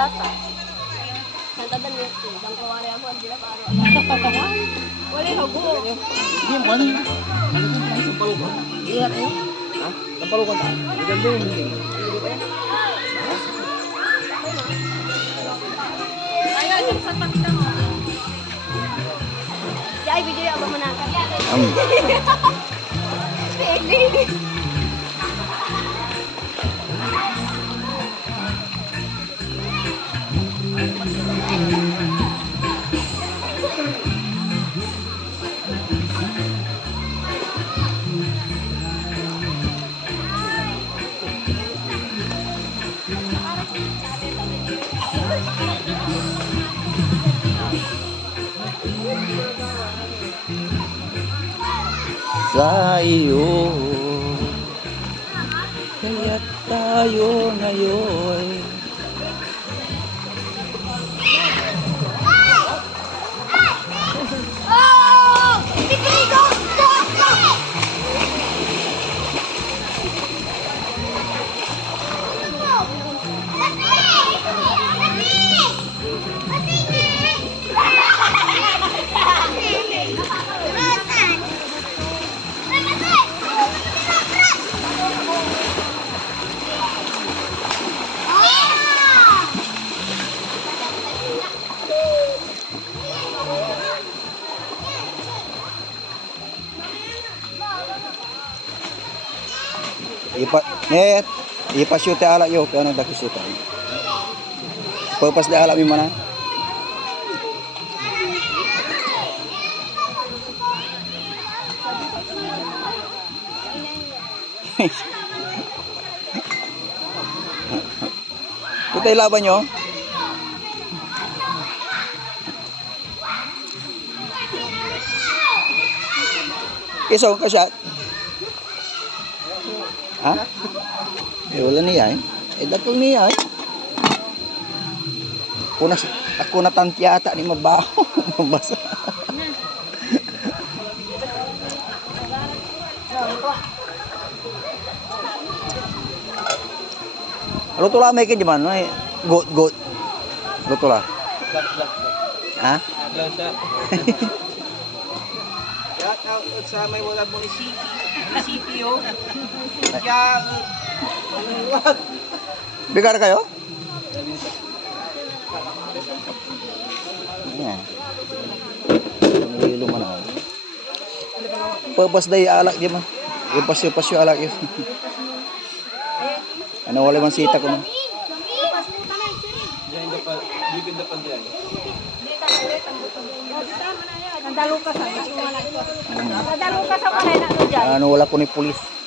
gatas. Santadan niya. Bang kawari ako, hindi na paro. Wala hago. Hindi mo ano na. Ano kung sa palukan? Iya kayo? Ha? Sa palukan ta? Hindi mo hindi. Ayan, sa pakita mo. Ay, video ako manaka. Sa iyo kaya't tayo ngayon. Ipa-shoot ala yo kano dakisuta. Purpose de ala mi mana? Kita laban nyo. Iso ka shot. Ha? Eh, wala niya eh. Eh, datong niya eh. Ako na tantiata ni mabaho. Mabasa. Luto lang may kanya man. Goat. Luto lang. Ha? Shout out sa may wala munisipyo. Bigar kayo? Ayan. Nililo man ako. Purpose day alak di man. Pasyo alak yun. Ano wala man sita ko na. Nandalo ka sa malay na dyan. Ano wala ko ni pulis.